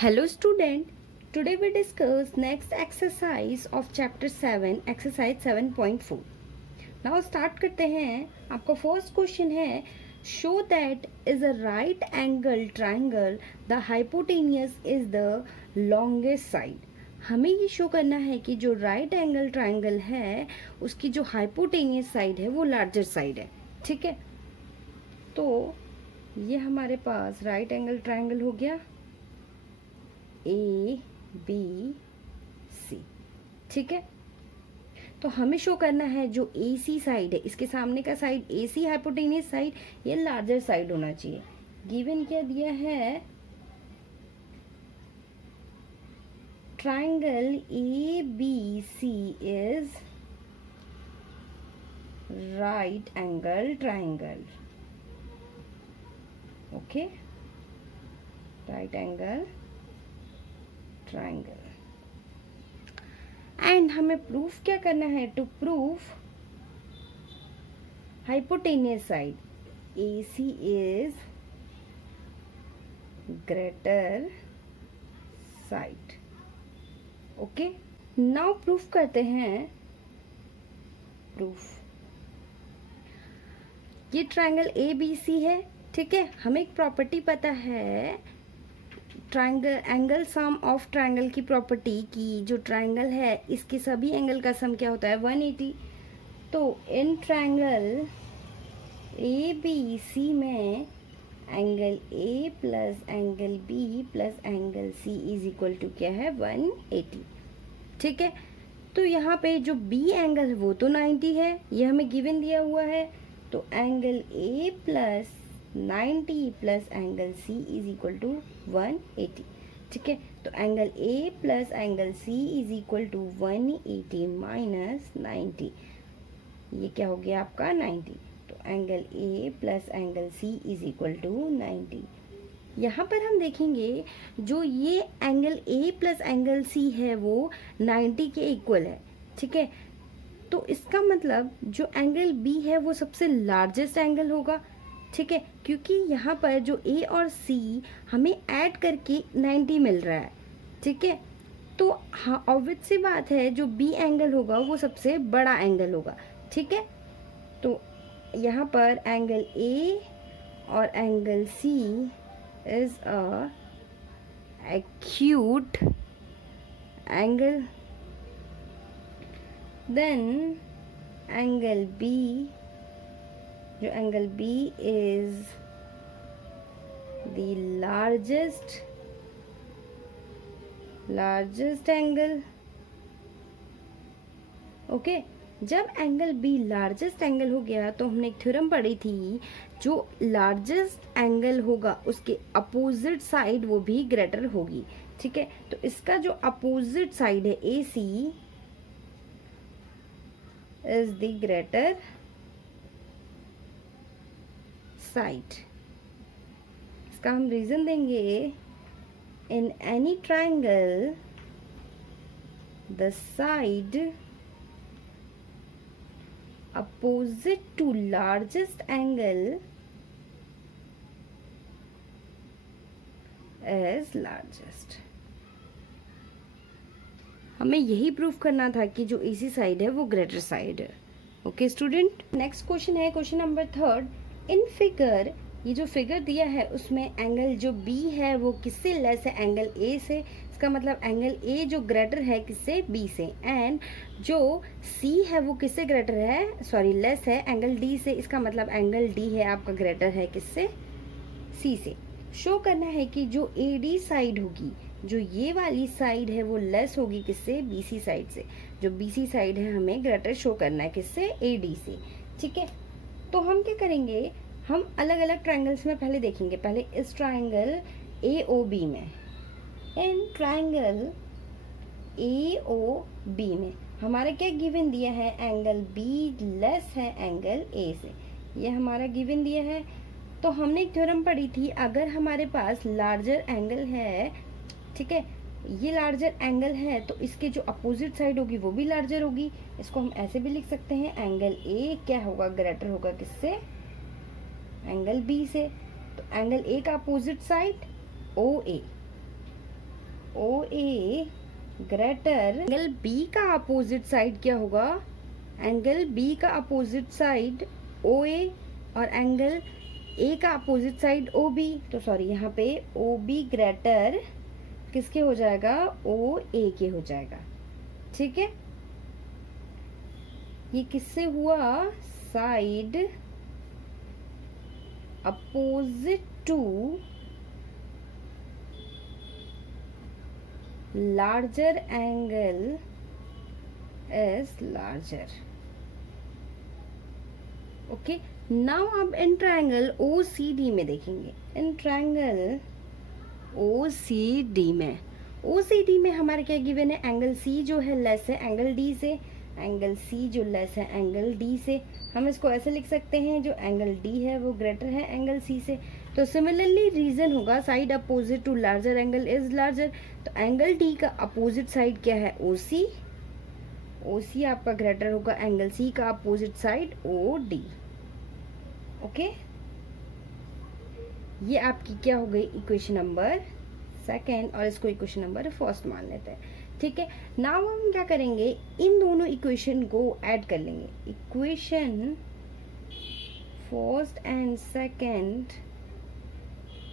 Hello student, today we discuss next exercise of chapter 7, exercise 7.4. Now start करते हैं. आपका first question है, show that is a right angle triangle, the hypotenuse is the longest side. हमें ये show करना है कि जो राइट एंगल ट्राइंगल है उसकी जो हाइपोटेनियस साइड है वो लार्जर साइड है. ठीक है, तो ये हमारे पास राइट एंगल ट्राइंगल हो गया ए बी सी. ठीक है, तो हमें शो करना है जो ए सी साइड है, इसके सामने का side A C hypotenuse side, ये लार्जर साइड होना चाहिए. गिवन क्या दिया है, triangle A B C is right angle triangle. Okay, right angle triangle. And हमें प्रूफ क्या करना है, to proof hypotenuse side A C is greater side. Okay, now proof करते हैं. प्रूफ, ये ट्राइंगल ए बी सी है. ठीक है, हमें एक प्रॉपर्टी पता है triangle angle sum of triangle की प्रॉपर्टी की, जो ट्राइंगल है इसके सभी एंगल का सम क्या होता है 180. तो in triangle A B C में angle A plus angle B plus angle C is equal to क्या है 180. ठीक है, तो यहाँ पे जो बी एंगल है वो तो 90 है, ये हमें गिवन दिया हुआ है. तो angle A plus 90 plus angle C is equal to 180. ठीक है, तो angle A plus angle C is equal to 180 minus 90, ये क्या हो गया आपका 90. तो angle A plus angle C is equal to 90. यहाँ पर हम देखेंगे जो ये angle A plus angle C है वो 90 के इक्वल है. ठीक है, तो इसका मतलब जो एंगल बी है वो सबसे लार्जेस्ट एंगल होगा. ठीक है, क्योंकि यहाँ पर जो ए और सी हमें ऐड करके 90 मिल रहा है. ठीक है, तो हाँ ऑब्वियस सी बात है जो बी एंगल होगा वो सबसे बड़ा एंगल होगा. ठीक है, तो यहाँ पर एंगल ए और angle C is a acute angle. Then angle B, जो angle B is the largest angle. Okay, जब एंगल बी लार्जेस्ट एंगल हो गया तो हमने एक थ्योरम पढ़ी थी, जो लार्जेस्ट एंगल होगा उसके अपोजिट साइड वो भी ग्रेटर होगी. ठीक है, तो इसका जो अपोजिट साइड है A C is the greater side. इसका हम रीजन देंगे, in any triangle the side opposite to largest angle is largest. हमें यही प्रूफ करना था कि जो इसी साइड है वो ग्रेटर साइड है. ओके स्टूडेंट, नेक्स्ट क्वेश्चन है क्वेश्चन नंबर 3. इन फिगर, ये जो फिगर दिया है उसमें एंगल जो बी है वो किससे लेस है, एंगल ए से. इसका मतलब एंगल ए जो ग्रेटर है किससे, बी से. एंड जो सी है वो किससे ग्रेटर है, सॉरी लेस है, एंगल डी से. इसका मतलब एंगल डी है आपका ग्रेटर है किससे, सी से. शो करना है कि जो ए डी साइड होगी, जो ये वाली साइड है वो लेस होगी किससे, बी सी साइड से. जो बी सी साइड है हमें ग्रेटर शो करना है किससे, ए डी से. ठीक है, तो हम क्या करेंगे, हम अलग अलग ट्राइंगल्स में पहले देखेंगे. पहले इस ट्राइंगल ए ओ बी में, in triangle A O B में हमारा क्या गिवन दिया है, एंगल बी लेस है एंगल ए से, ये हमारा गिवन दिया है. तो हमने एक थ्योरम पढ़ी थी, अगर हमारे पास लार्जर एंगल है, ठीक है, ये लार्जर एंगल है तो इसके जो अपोजिट साइड होगी वो भी लार्जर होगी. इसको हम ऐसे भी लिख सकते हैं, एंगल ए क्या होगा, ग्रेटर होगा किससे, एंगल बी से. तो एंगल ए का अपोजिट साइड ओ ए, ओ ए ग्रेटर एंगल बी का अपोजिट साइड क्या होगा, एंगल बी का अपोजिट साइड ओ ए और एंगल ए का अपोजिट साइड ओ बी। तो सॉरी, यहाँ पे ओ बी ग्रेटर किसके हो जाएगा, ओ ए के हो जाएगा। ठीक है, ये किससे हुआ, side opposite to larger angle is larger. Okay, now अब in triangle O C D में देखेंगे। In triangle O C D में, ओ सी डी में हमारे क्या गिवन है, एंगल सी जो है लेस है एंगल डी से, एंगल सी जो लेस है एंगल डी से। हम इसको ऐसे लिख सकते हैं, जो एंगल डी है वो ग्रेटर है एंगल सी से। तो सिमिलरली रीजन होगा, side opposite to larger angle is larger. तो एंगल डी का अपोजिट साइड क्या है, ओ सी। ओ सी आपका ग्रेटर होगा एंगल सी का opposite side O D. Okay, ये आपकी क्या हो गई, इक्वेशन नंबर सेकेंड, और इसको इक्वेशन नंबर फर्स्ट मान लेते हैं। ठीक है, नाउ हम क्या करेंगे, इन दोनों इक्वेशन को ऐड कर लेंगे। Equation first and second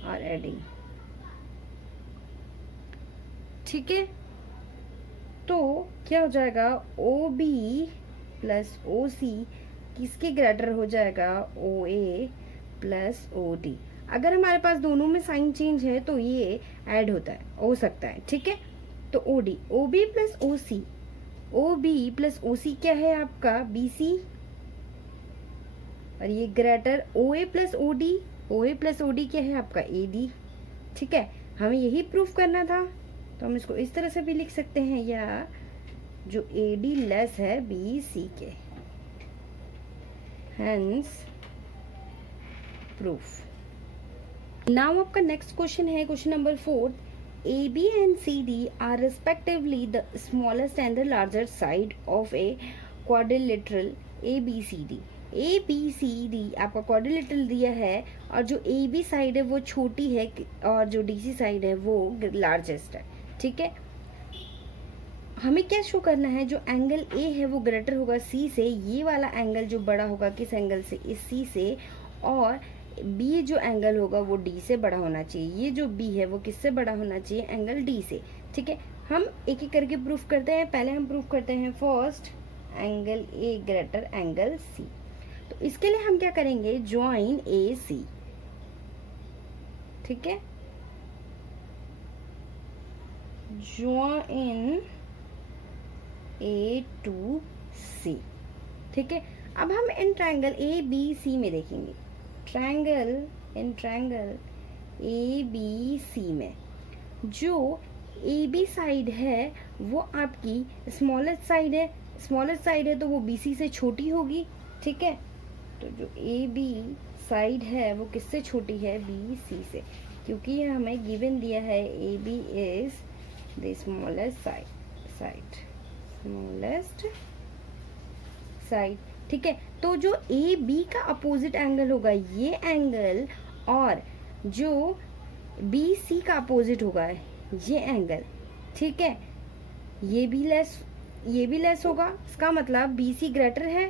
are adding. ठीक है, तो क्या हो जाएगा, ओ बी प्लस ओ सी किसके ग्रेटर हो जाएगा, ओ ए प्लस ओ डी। अगर हमारे पास दोनों में साइन चेंज है तो ये ऐड होता है, हो सकता है। ठीक है, तो O D, O B plus O C, O B plus O C क्या है आपका, बी सी, और ये greater O A plus O D, O A plus O D क्या है आपका, ए डी। ठीक है, हमें यही प्रूफ करना था, तो हम इसको इस तरह से भी लिख सकते हैं, या जो ए डी लेस है बी सी के, हेंस प्रूफ। नाउ आपका नेक्स्ट क्वेश्चन है, question number 4। A B and C D are respectively the smallest and the larger side of a quadrilateral A B C D. A B C D आपका quadrilateral दिया है, और जो A B side है वो छोटी है और जो डी सी साइड है वो लार्जेस्ट है। ठीक है, हमें क्या शो करना है, जो एंगल ए है वो ग्रेटर होगा सी से, ये वाला एंगल जो बड़ा होगा किस एंगल से, इस सी से, और बी जो एंगल होगा वो डी से बड़ा होना चाहिए। ये जो बी है वो किससे बड़ा होना चाहिए, एंगल डी से। ठीक है, हम एक एक करके प्रूफ करते हैं। पहले हम प्रूफ करते हैं first, angle A greater angle C. तो इसके लिए हम क्या करेंगे, ज्वाइन ए सी। ठीक है, ज्वाइन ए टू सी। ठीक है, अब हम इन ट्रायंगल ए बी सी में देखेंगे। Triangle in triangle A B C में जो ए बी साइड है वो आपकी स्मॉलेस्ट साइड है, स्मॉलेस्ट साइड है तो वो बी सी से छोटी होगी। ठीक है, तो जो ए बी साइड है वो किससे छोटी है, बी सी से, क्योंकि ये हमें गिवन दिया है A B is the smallest side smallest side. ठीक है, तो जो ए बी का अपोजिट एंगल होगा ये एंगल, और जो बी सी का अपोजिट होगा ये एंगल। ठीक है, ये भी लेस होगा, इसका मतलब बी सी ग्रेटर है।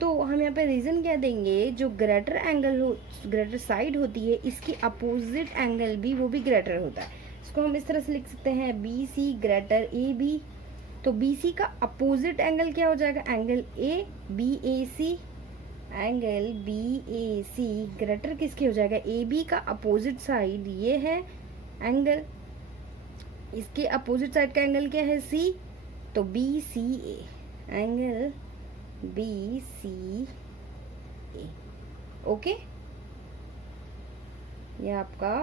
तो हम यहाँ पे रीजन क्या देंगे, जो ग्रेटर एंगल हो, ग्रेटर साइड होती है, इसकी अपोजिट एंगल भी वो भी ग्रेटर होता है। इसको हम इस तरह से लिख सकते हैं, B C greater A B. तो बी सी का अपोजिट एंगल क्या हो जाएगा, angle A B A C, angle B A C greater किसके हो जाएगा, ए बी का अपोजिट साइड ये है एंगल, इसके अपोजिट साइड का एंगल क्या है, सी, तो बी सी ए, एंगल बी सी ए। ओके, ये आपका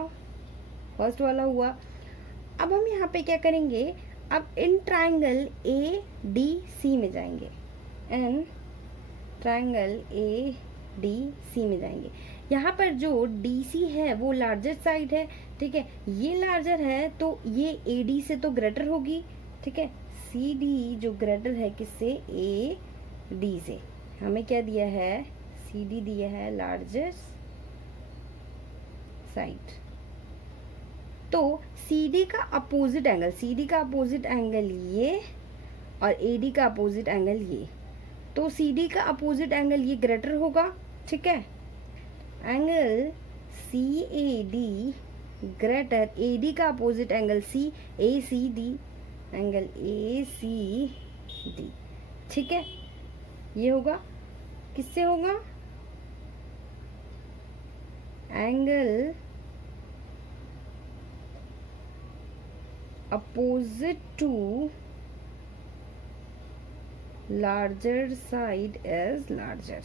फर्स्ट वाला हुआ। अब हम यहाँ पे क्या करेंगे, अब in triangle A D C में जाएंगे, इन ट्रायंगल ए डी सी में जाएंगे। यहाँ पर जो डी सी है वो लार्जर साइड है। ठीक है, ये लार्जर है तो ये ए डी से तो ग्रेटर होगी। ठीक है, सी डी जो ग्रेटर है किससे, ए डी से। हमें क्या दिया है, सी डी दिया है लार्जेस्ट साइड। तो CD का अपोजिट एंगल, CD का अपोजिट एंगल ये और AD का अपोजिट एंगल ये, तो CD का अपोजिट एंगल ये ग्रेटर होगा, ठीक है। एंगल CAD ग्रेटर AD का opposite angle ACD, angle ACD, ठीक है। ये होगा, किससे होगा? Angle opposite to larger side is larger.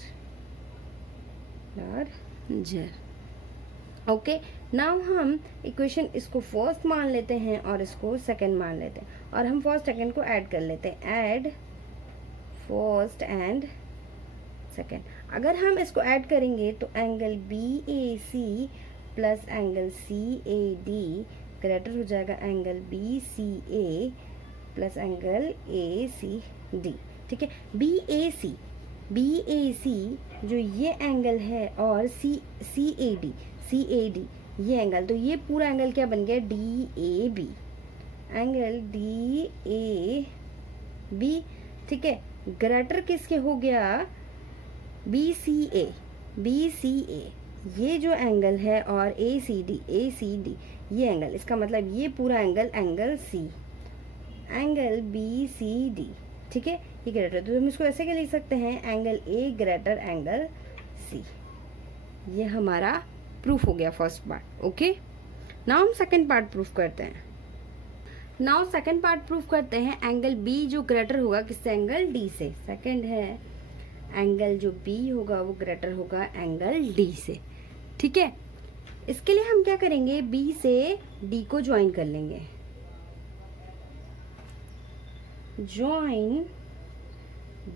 Okay, now हम इक्वेशन इसको फर्स्ट मान लेते हैं और इसको सेकंड मान लेते हैं, और हम फर्स्ट सेकंड को ऐड कर लेते हैं। Add first and second. अगर हम इसको ऐड करेंगे तो angle BAC plus angle CAD greater हो जाएगा angle BCA plus angle ACD, ठीक है। BAC जो ये एंगल है और CAD ये एंगल, तो ये पूरा एंगल क्या बन गया? DAB, एंगल DAB, ठीक है। ग्रेटर किसके हो गया? BCA, ये जो एंगल है और ACD ये एंगल, इसका मतलब ये पूरा एंगल C, एंगल BCD, ठीक है। ये ग्रेटर, तो हम इसको ऐसे क्या लिख सकते हैं? Angle A greater angle C। ये हमारा प्रूफ हो गया फर्स्ट पार्ट। ओके, नाउ हम सेकंड पार्ट प्रूफ करते हैं। एंगल B जो ग्रेटर होगा किससे? एंगल D से। सेकंड है एंगल जो B होगा वो ग्रेटर होगा एंगल D से, ठीक है। इसके लिए हम क्या करेंगे? B से D को ज्वाइन कर लेंगे। Join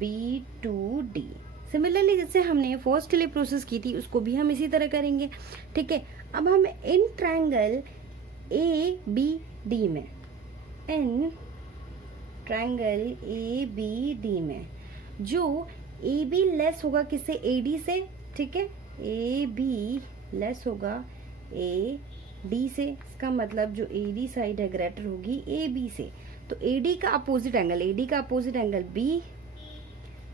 B to D। Similarly जैसे हमने फर्स्ट के लिए प्रोसेस की थी उसको भी हम इसी तरह करेंगे, ठीक है। अब हम इन ट्रायंगल ABD में, इन ट्रायंगल ABD में जो AB लेस होगा किससे? AD से, ठीक है। AB लेस होगा AD से, इसका मतलब जो AD साइड है ग्रेटर होगी AB से। तो AD का opposite angle B,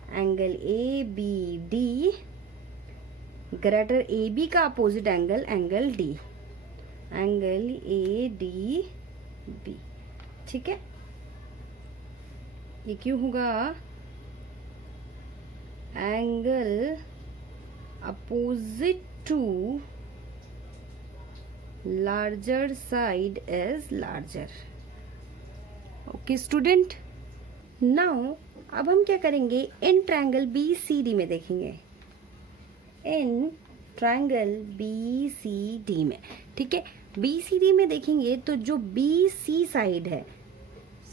angle ABD greater AB का opposite angle D, angle ADB, ठीक है। ये क्यों होगा? Angle opposite to larger side is larger. Okay student, now अब हम क्या करेंगे? इन ट्रायंगल BCD में देखेंगे, इन ट्रायंगल BCD में, ठीक है। BCD में देखेंगे तो जो DC साइड है,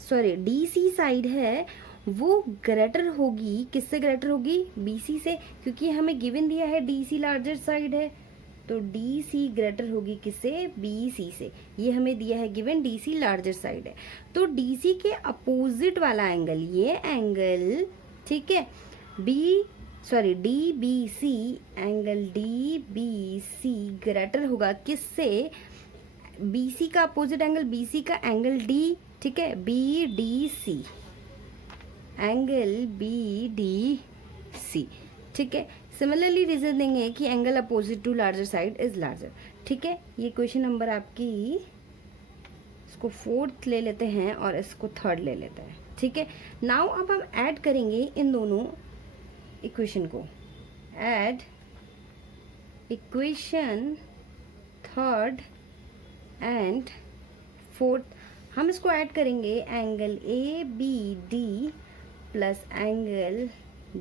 सॉरी DC साइड है वो ग्रेटर होगी, किससे ग्रेटर होगी? BC से, क्योंकि हमें गिवन दिया है DC लार्जर साइड है, तो DC ग्रेटर होगी किससे? BC से। ये हमें दिया है गिवन DC लार्जर साइड है, तो DC के अपोजिट वाला एंगल, ये एंगल, ठीक है, DBC, एंगल DBC ग्रेटर होगा किससे? BC का अपोजिट एंगल BC का एंगल D, ठीक है, BDC, एंगल BDC, ठीक है। सिमिलरली रीजन देंगे कि angle opposite to larger side is larger, ठीक है। ये क्वेश्चन नंबर आपकी, इसको फोर्थ ले लेते हैं और इसको थर्ड ले लेते हैं, ठीक है। नाउ अब हम ऐड करेंगे इन दोनों इक्वेशन को। Add equation third and fourth, हम इसको ऐड करेंगे angle ABD plus angle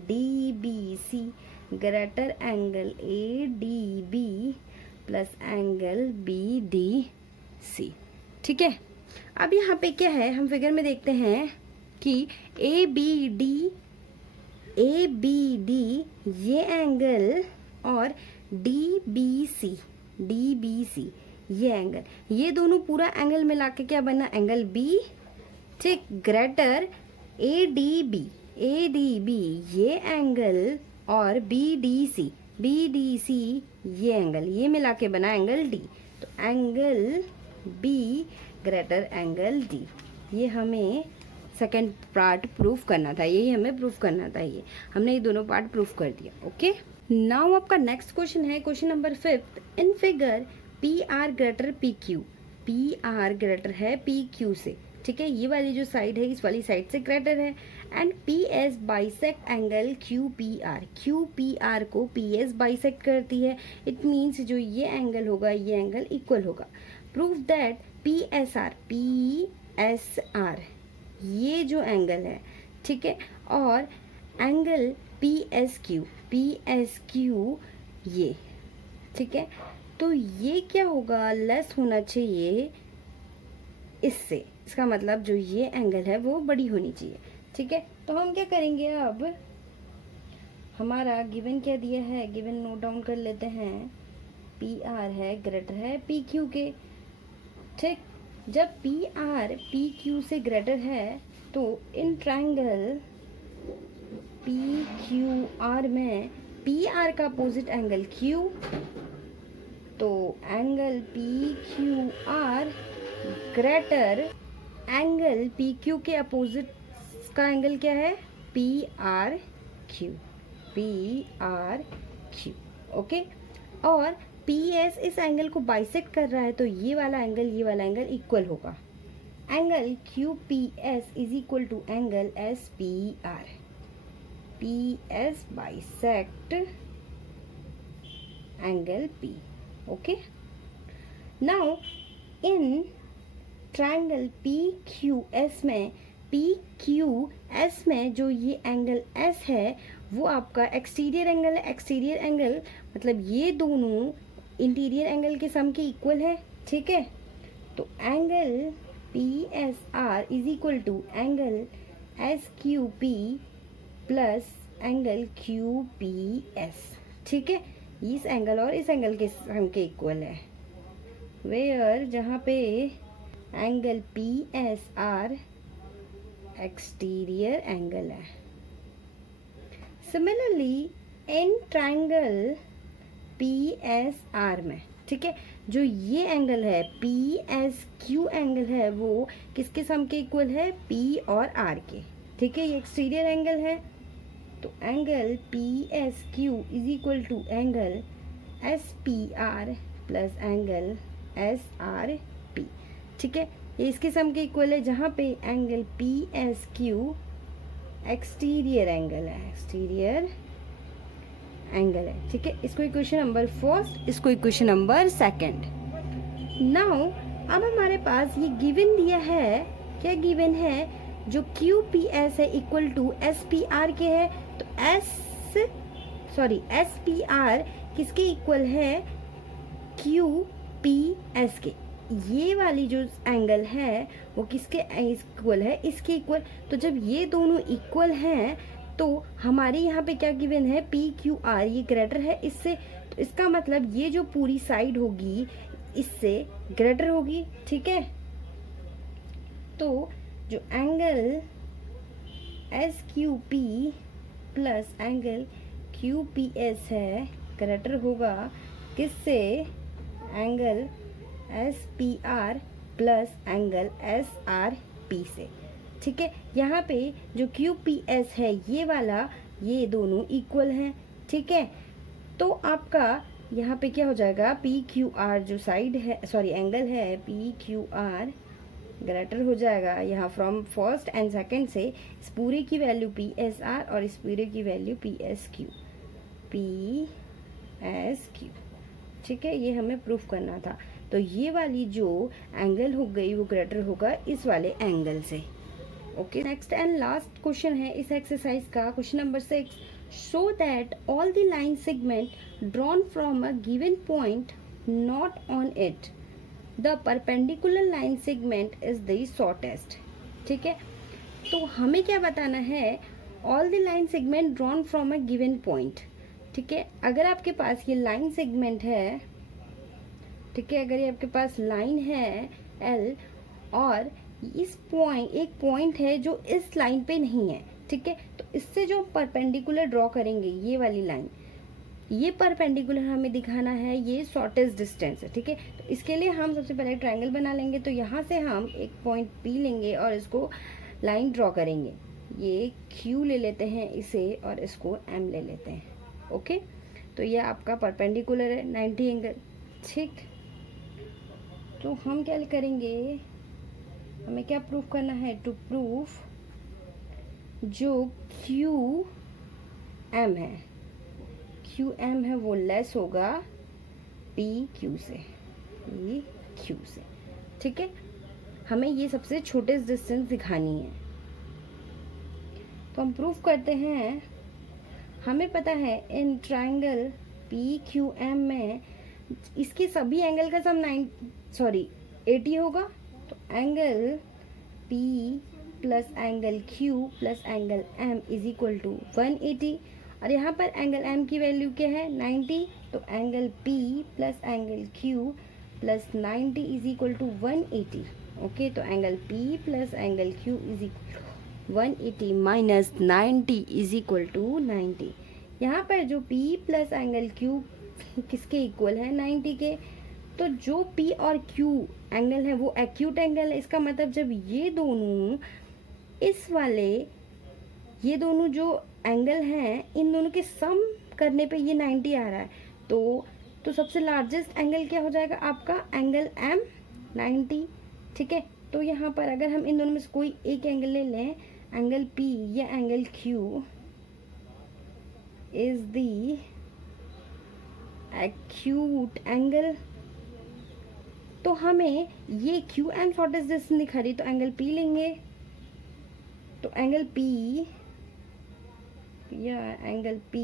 DBC greater angle ADB plus angle BDC, ठीक है। अब यहाँ पे क्या है, हम फिगर में देखते हैं कि ABD ये एंगल और DBC ये एंगल, ये दोनों पूरा एंगल मिला के क्या बना? एंगल B, ठीक, ग्रेटर ADB ये एंगल और BDC ये एंगल, ये मिला के बना एंगल D। तो angle be greater angle D. ये हमें सेकंड पार्ट प्रूफ करना था, यही हमें प्रूफ करना था। ये हमने ये दोनों पार्ट प्रूफ कर दिया। ओके, नाउ आपका नेक्स्ट क्वेश्चन है question number 5। In figure P R greater P Q, P R greater है पी क्यू से, ठीक है, ये वाली जो साइड है इस वाली साइड से ग्रेटर है, and P S bisect angle Q P R, Q P R को पी एस बाइसेक्ट करती है। इट मीन्स जो ये एंगल होगा ये एंगल इक्वल होगा। Proof that P S are ये जो एंगल है, ठीक है, और एंगल पी एस क्यू ये, ठीक है, तो ये क्या होगा, लेस होना चाहिए इससे। इसका मतलब जो ये एंगल है वो बड़ी होनी चाहिए, ठीक है। तो हम क्या करेंगे, अब हमारा गिवन क्या दिया है, गिवन नोट डाउन कर लेते हैं। पी आर है ग्रेटर है पी क्यू के, ठीक। जब पी आर पी क्यू से ग्रेटर है तो इन ट्रायंगल पी क्यू आर में पी आर का अपोजिट एंगल क्यू, तो angle P Q R greater angle P Q के अपोजिट का एंगल क्या है, पी आर क्यू, ओके। और पी एस इस एंगल को बाइसेक्ट कर रहा है तो ये वाला एंगल इक्वल होगा। Angle Q P S is equal to angle S P R, P S bisect angle P, okay. Now in triangle P Q S में, पी क्यू एस में जो ये एंगल एस है वो आपका एक्सटीरियर एंगल है। Exterior angle मतलब ये दोनों इंटीरियर एंगल के सम के इक्वल है, ठीक है। तो angle P S R is equal to angle S Q P plus angle Q P S, ठीक है। इस एंगल और इस एंगल के सम के इक्वल है, वेयर जहाँ पे angle P S R exterior angle है। Similarly in triangle P S R में, ठीक है, जो ये एंगल है पी एस क्यू एंगल है वो किसके सम के इक्वल है, पी और आर के, ठीक है। ये एक्सटीरियर एंगल है तो angle P S Q is equal to angle S P R plus angle S R P, ठीक है। ये इसके सम के इक्वल है जहाँ पे angle P S Q exterior angle है, ठीक है। इसको इक्वेशन नंबर फर्स्ट, इसको इक्वेशन नंबर सेकंड। नाउ अब हमारे पास ये गिवन दिया है, क्या गिवन है, जो क्यू पी एस है equal to S P R के है, तो एस पी आर किसके इक्वल है, क्यू पी एस के। ये वाली जो एंगल है वो किसके इक्वल है, इसके इक्वल। तो जब ये दोनों इक्वल हैं तो हमारे यहाँ पे क्या गिवन है, पी क्यू आर ये ग्रेटर है इससे, तो इसका मतलब ये जो पूरी साइड होगी इससे ग्रेटर होगी, ठीक है। तो जो angle S Q P plus angle Q P S है ग्रेटर होगा किससे, angle S P R plus angle S R P से, ठीक है। यहाँ पे जो क्यू पी एस है ये वाला, ये दोनों इक्वल हैं, ठीक है। तो आपका यहाँ पे क्या हो जाएगा, पी क्यू आर जो साइड है, एंगल है पी क्यू आर ग्रेटर हो जाएगा यहाँ फ्रॉम फर्स्ट एंड सेकंड से, इस पूरे की वैल्यू पी एस आर और इस पूरे की वैल्यू पी एस क्यू, ठीक है। ये हमें प्रूफ करना था। तो ये वाली जो एंगल हो गई वो ग्रेटर होगा इस वाले एंगल से, okay. Next and last question है इस एक्सरसाइज का, question number 6। Show that all the line segment drawn from a given point not on it the perpendicular line segment is the shortest, ठीक है। तो हमें क्या बताना है, all the line segment drawn from a given point, ठीक है। अगर आपके पास ये लाइन सेगमेंट है, ठीक है, अगर ये आपके पास लाइन है एल और इस एक पॉइंट है जो इस लाइन पे नहीं है, ठीक है, तो इससे जो परपेंडिकुलर ड्रॉ करेंगे ये वाली लाइन, ये परपेंडिकुलर हमें दिखाना है, ये शॉर्टेस्ट डिस्टेंस है, ठीक है। तो इसके लिए हम सबसे पहले ट्रायंगल बना लेंगे। तो यहाँ से हम एक पॉइंट P लेंगे और इसको लाइन ड्रॉ करेंगे। ये Q ले लेते हैं इसे और इसको M ले लेते हैं, ओके। तो ये आपका परपेंडिकुलर है 90 एंगल, ठीक। तो हम क्या करेंगे, हमें क्या प्रूफ करना है, टू प्रूफ जो QM है, QM है वो लेस होगा PQ से, PQ से, ठीक है। हमें ये सबसे छोटेस्ट डिस्टेंस दिखानी है। तो हम प्रूफ करते हैं। हमें पता है इन ट्रायंगल PQM में इसके सभी एंगल का सम 80 होगा। तो angle P plus angle Q plus angle M is equal to 180। और यहाँ पर एंगल M की वैल्यू क्या है, 90। तो angle P plus angle Q plus 90 is equal to 180, okay. तो angle P plus angle Q is equal to 180 minus 90 is equal to 90। यहाँ पर जो P प्लस एंगल Q किसके इक्वल है, 90 के। तो जो P और Q एंगल है वो एक्यूट एंगल है। इसका मतलब जब ये दोनों इस वाले ये दोनों जो एंगल हैं इन दोनों के सम करने पे ये 90 आ रहा है। तो सबसे लार्जेस्ट एंगल क्या हो जाएगा आपका, एंगल M 90, ठीक है। तो यहाँ पर अगर हम इन दोनों में से कोई एक एंगल ले लें, एंगल P या angle Q is the acute angle. तो हमें ये QM शॉर्टेस्ट डिस्टेंस दिखा रही, तो एंगल P लेंगे। तो एंगल P या angle P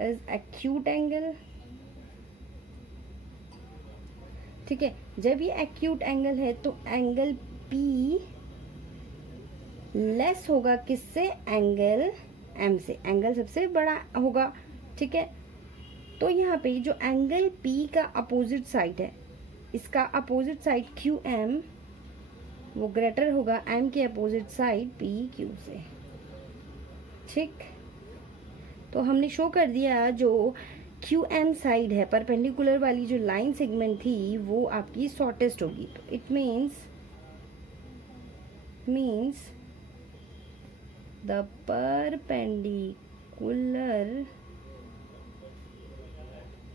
is acute angle, ठीक है। जब ये एक्यूट एंगल है तो एंगल P लेस होगा किससे, एंगल M से। एंगल सबसे बड़ा होगा, ठीक है। तो यहाँ पे जो एंगल P का अपोजिट साइड है, इसका अपोजिट साइड QM वो ग्रेटर होगा M के अपोजिट साइड PQ से, ठीक। तो हमने शो कर दिया जो QM साइड है, परपेंडिकुलर वाली जो लाइन सेगमेंट थी वो आपकी शॉर्टेस्ट होगी। तो it means the perpendicular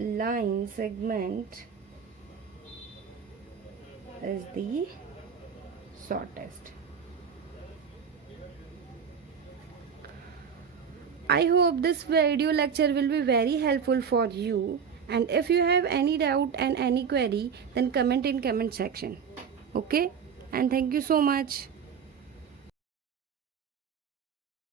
line segment is the shortest. I hope this video lecture will be very helpful for you, and if you have any doubt and any query then comment in comment section, okay. And thank you so much.